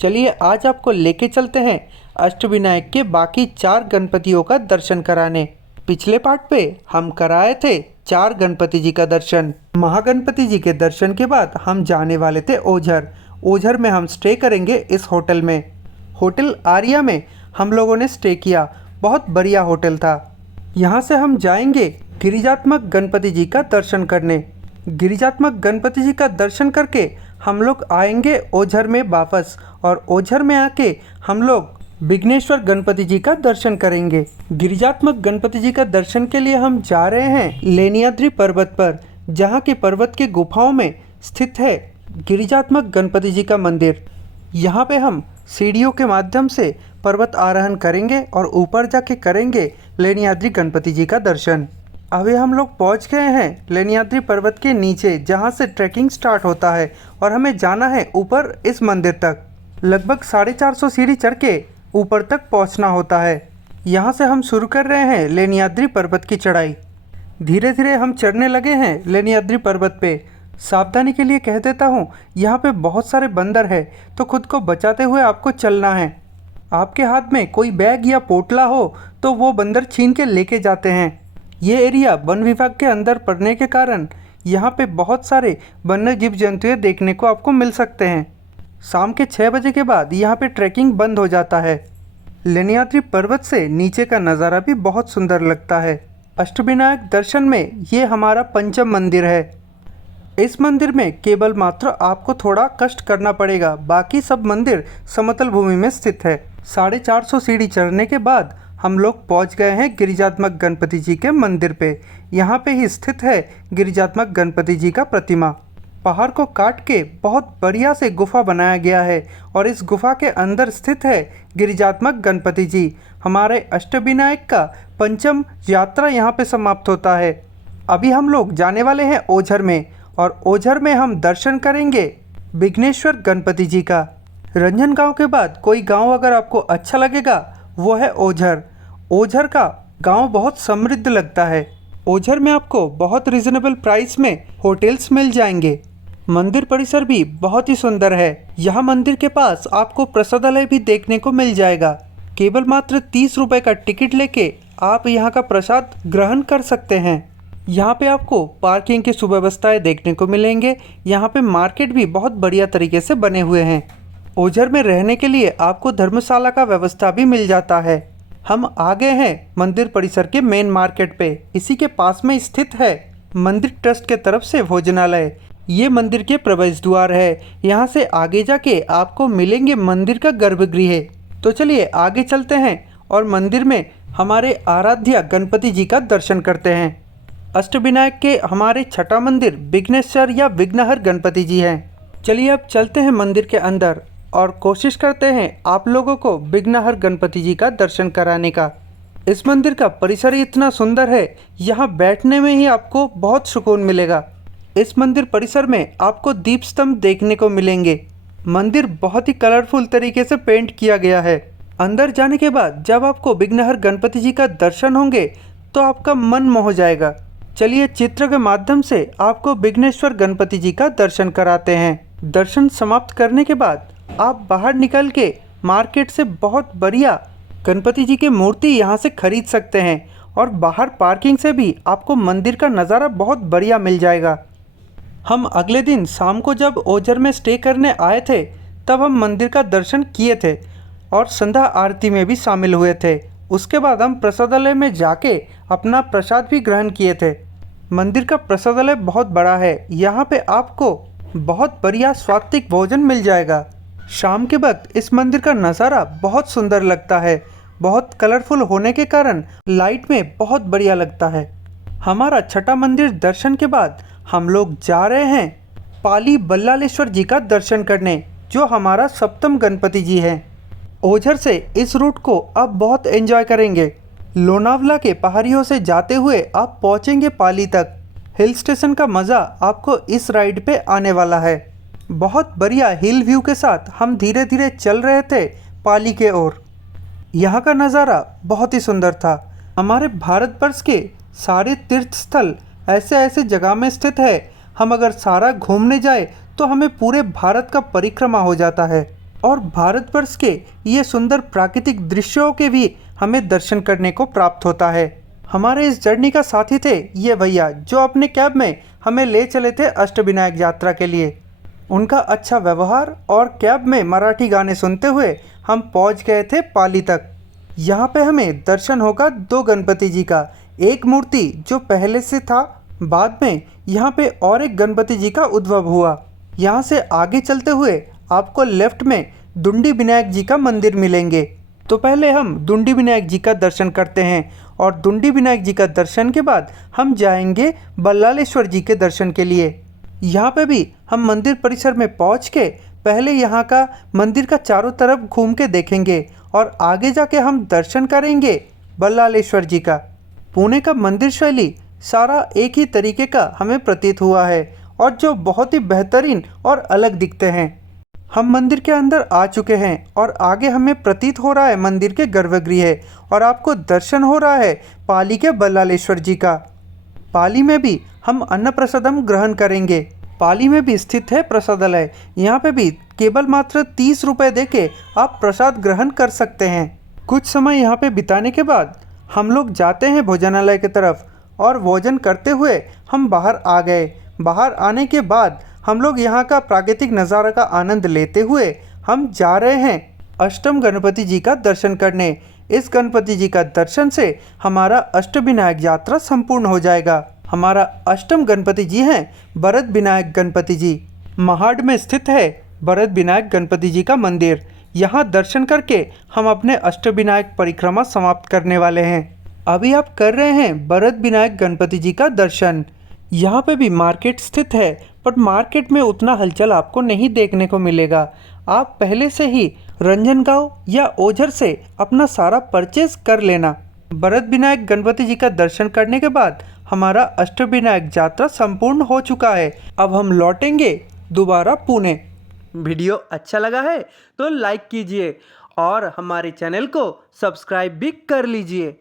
चलिए आज आपको लेके चलते हैं अष्टविनायक के बाकी 4 गणपतियों का दर्शन कराने। पिछले पार्ट पे हम कराए थे 4 गणपति जी का दर्शन। महागणपति जी के दर्शन के बाद हम जाने वाले थे ओझर। ओझर में हम स्टे करेंगे इस होटल में। होटल आर्या में हम लोगों ने स्टे किया। बहुत बढ़िया होटल था। यहाँ से हम जाएंगे गिरिजात्मक गणपति जी का दर्शन करने। गिरिजात्मक गणपति जी का दर्शन करके हम लोग आएंगे ओझर में वापस, और ओझर में आके हम लोग विघ्नेश्वर गणपति जी का दर्शन करेंगे। गिरिजात्मक गणपति जी का दर्शन के लिए हम जा रहे हैं लेनियाद्री पर्वत पर, जहाँ के पर्वत के गुफाओं में स्थित है गिरिजात्मक गणपति जी का मंदिर। यहाँ पे हम सीढ़ियों के माध्यम से पर्वत आरोहण करेंगे और ऊपर जाके करेंगे लेनियाद्री गणपति जी का दर्शन। अभी हम लोग पहुँच गए हैं लेनियाद्री पर्वत के नीचे, जहाँ से ट्रैकिंग स्टार्ट होता है और हमें जाना है ऊपर इस मंदिर तक। लगभग 450 सीढ़ी चढ़ के ऊपर तक पहुँचना होता है। यहाँ से हम शुरू कर रहे हैं लेनियाद्री पर्वत की चढ़ाई। धीरे धीरे हम चढ़ने लगे हैं लेनियाद्री पर्वत पे। सावधानी के लिए कह देता हूँ, यहाँ पे बहुत सारे बंदर है, तो खुद को बचाते हुए आपको चलना है। आपके हाथ में कोई बैग या पोटला हो तो वो बंदर छीन के लेके जाते हैं। ये एरिया वन विभाग के अंदर पड़ने के कारण यहाँ पे बहुत सारे वन्य जीव जंतु देखने को आपको मिल सकते हैं। शाम के 6 बजे के बाद यहाँ पे ट्रैकिंग बंद हो जाता है। लेनियाद्री पर्वत से नीचे का नज़ारा भी बहुत सुंदर लगता है। अष्टविनायक दर्शन में ये हमारा पंचम मंदिर है। इस मंदिर में केवल मात्र आपको थोड़ा कष्ट करना पड़ेगा, बाकी सब मंदिर समतल भूमि में स्थित है। 450 सीढ़ी चढ़ने के बाद हम लोग पहुंच गए हैं गिरिजात्मक गणपति जी के मंदिर पे। यहाँ पे ही स्थित है गिरिजात्मक गणपति जी का प्रतिमा। पहाड़ को काट के बहुत बढ़िया से गुफा बनाया गया है और इस गुफा के अंदर स्थित है गिरिजात्मक गणपति जी। हमारे अष्टविनायक का पंचम यात्रा यहाँ पे समाप्त होता है। अभी हम लोग जाने वाले हैं ओझर में, और ओझर में हम दर्शन करेंगे विघ्नेश्वर गणपति जी का। रंजनगांव के बाद कोई गांव अगर आपको अच्छा लगेगा वो है ओझर। ओझर का गांव बहुत समृद्ध लगता है। ओझर में आपको बहुत रिजनेबल प्राइस में होटल्स मिल जाएंगे। मंदिर परिसर भी बहुत ही सुंदर है। यहाँ मंदिर के पास आपको प्रसादालय भी देखने को मिल जाएगा। केवल मात्र 30 रुपये का टिकट लेके आप यहाँ का प्रसाद ग्रहण कर सकते हैं। यहाँ पे आपको पार्किंग की सुव्यवस्थाएं देखने को मिलेंगे। यहाँ पे मार्केट भी बहुत बढ़िया तरीके से बने हुए हैं। ओझर में रहने के लिए आपको धर्मशाला का व्यवस्था भी मिल जाता है। हम आ गए हैं मंदिर परिसर के मेन मार्केट पे। इसी के पास में स्थित है मंदिर ट्रस्ट के तरफ से भोजनालय। ये मंदिर के प्रवेश द्वार है। यहाँ से आगे जाके आपको मिलेंगे मंदिर का गर्भगृह। तो चलिए आगे चलते हैं और मंदिर में हमारे आराध्य गणपति जी का दर्शन करते हैं। अष्टविनायक के हमारे छठा मंदिर विघ्नेश्वर या विघ्नहर गणपति जी हैं। चलिए अब चलते हैं मंदिर के अंदर और कोशिश करते हैं आप लोगों को विघ्नहर गणपति जी का दर्शन कराने का। इस मंदिर का परिसर ही इतना सुंदर है, यहाँ बैठने में ही आपको बहुत सुकून मिलेगा। इस मंदिर परिसर में आपको दीप स्तंभ देखने को मिलेंगे। मंदिर बहुत ही कलरफुल तरीके से पेंट किया गया है। अंदर जाने के बाद जब आपको विघ्नहर गणपति जी का दर्शन होंगे तो आपका मन मोह जाएगा। चलिए चित्र के माध्यम से आपको विघ्नेश्वर गणपति जी का दर्शन कराते हैं। दर्शन समाप्त करने के बाद आप बाहर निकल के मार्केट से बहुत बढ़िया गणपति जी की मूर्ति यहाँ से खरीद सकते हैं, और बाहर पार्किंग से भी आपको मंदिर का नज़ारा बहुत बढ़िया मिल जाएगा। हम अगले दिन शाम को जब ओझर में स्टे करने आए थे तब हम मंदिर का दर्शन किए थे और संध्या आरती में भी शामिल हुए थे। उसके बाद हम प्रसादालय में जाके अपना प्रसाद भी ग्रहण किए थे। मंदिर का प्रसादालय बहुत बड़ा है। यहाँ पे आपको बहुत बढ़िया स्वात्विक भोजन मिल जाएगा। शाम के वक्त इस मंदिर का नज़ारा बहुत सुंदर लगता है। बहुत कलरफुल होने के कारण लाइट में बहुत बढ़िया लगता है। हमारा छठा मंदिर दर्शन के बाद हम लोग जा रहे हैं पाली बल्लालेश्वर जी का दर्शन करने, जो हमारा सप्तम गणपति जी हैं। ओझर से इस रूट को आप बहुत एंजॉय करेंगे। लोनावला के पहाड़ियों से जाते हुए आप पहुंचेंगे पाली तक। हिल स्टेशन का मज़ा आपको इस राइड पे आने वाला है। बहुत बढ़िया हिल व्यू के साथ हम धीरे धीरे चल रहे थे पाली के ओर। यहाँ का नज़ारा बहुत ही सुंदर था। हमारे भारतवर्ष के सारे तीर्थ स्थल ऐसे ऐसे जगह में स्थित है, हम अगर सारा घूमने जाए तो हमें पूरे भारत का परिक्रमा हो जाता है। और भारतवर्ष के ये सुंदर प्राकृतिक दृश्यों के भी हमें दर्शन करने को प्राप्त होता है। हमारे इस जर्नी का साथी थे ये भैया जो अपने कैब में हमें ले चले थे अष्टविनायक यात्रा के लिए। उनका अच्छा व्यवहार और कैब में मराठी गाने सुनते हुए हम पहुंच गए थे पाली तक। यहाँ पे हमें दर्शन होगा 2 गणपति जी का, एक मूर्ति जो पहले से था, बाद में यहाँ पे और एक गणपति जी का उद्भव हुआ। यहाँ से आगे चलते हुए आपको लेफ्ट में दुंडी विनायक जी का मंदिर मिलेंगे। तो पहले हम दुंडी विनायक जी का दर्शन करते हैं और दुंडी विनायक जी का दर्शन के बाद हम जाएंगे बल्लालेश्वर जी के दर्शन के लिए। यहाँ पे भी हम मंदिर परिसर में पहुँच के पहले यहाँ का मंदिर का चारों तरफ घूम के देखेंगे और आगे जाके हम दर्शन करेंगे बल्लालेश्वर जी का। पुणे का मंदिर शैली सारा एक ही तरीके का हमें प्रतीत हुआ है और जो बहुत ही बेहतरीन और अलग दिखते हैं। हम मंदिर के अंदर आ चुके हैं और आगे हमें प्रतीत हो रहा है मंदिर के गर्भगृह और आपको दर्शन हो रहा है पाली के बल्लालेश्वर जी का। पाली में भी हम अन्न प्रसादम ग्रहण करेंगे। पाली में भी स्थित है प्रसादालय। यहाँ पे भी केवल मात्र 30 रुपये दे के आप प्रसाद ग्रहण कर सकते हैं। कुछ समय यहाँ पे बिताने के बाद हम लोग जाते हैं भोजनालय की तरफ और भोजन करते हुए हम बाहर आ गए। बाहर आने के बाद हम लोग यहाँ का प्राकृतिक नज़ारा का आनंद लेते हुए हम जा रहे हैं अष्टम गणपति जी का दर्शन करने। इस गणपति जी का दर्शन से हमारा अष्टविनायक यात्रा संपूर्ण हो जाएगा। हमारा अष्टम गणपति जी हैं भरत विनायक गणपति जी। महाड में स्थित है भरत विनायक गणपति जी का मंदिर। यहाँ दर्शन करके हम अपने अष्टविनायक परिक्रमा समाप्त करने वाले हैं। अभी आप कर रहे हैं भरत विनायक गणपति जी का दर्शन। यहाँ पे भी मार्केट स्थित है पर मार्केट में उतना हलचल आपको नहीं देखने को मिलेगा। आप पहले से ही रंजनगांव या ओझर से अपना सारा परचेज कर लेना। भरत विनायक गणपति जी का दर्शन करने के बाद हमारा अष्टविनायक यात्रा संपूर्ण हो चुका है। अब हम लौटेंगे दोबारा पुणे। वीडियो अच्छा लगा है तो लाइक कीजिए और हमारे चैनल को सब्सक्राइब भी कर लीजिए।